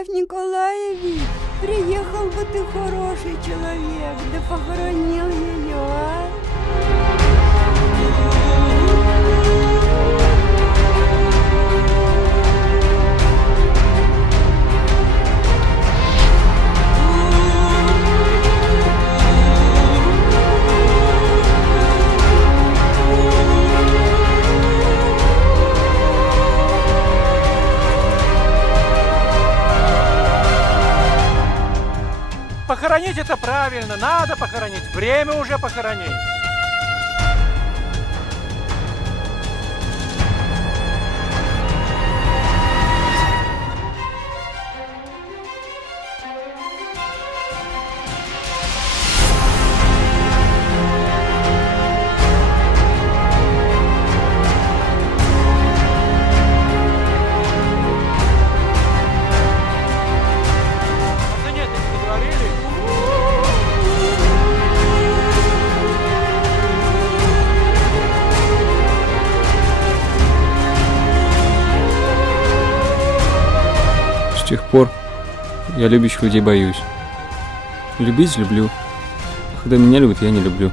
Лев Николаевич, приехал бы ты, хороший человек, да похоронил ее, а? Похоронить это правильно, надо похоронить, время уже похоронить. С тех пор я любящих людей боюсь. Любить люблю, а когда меня любят, я не люблю.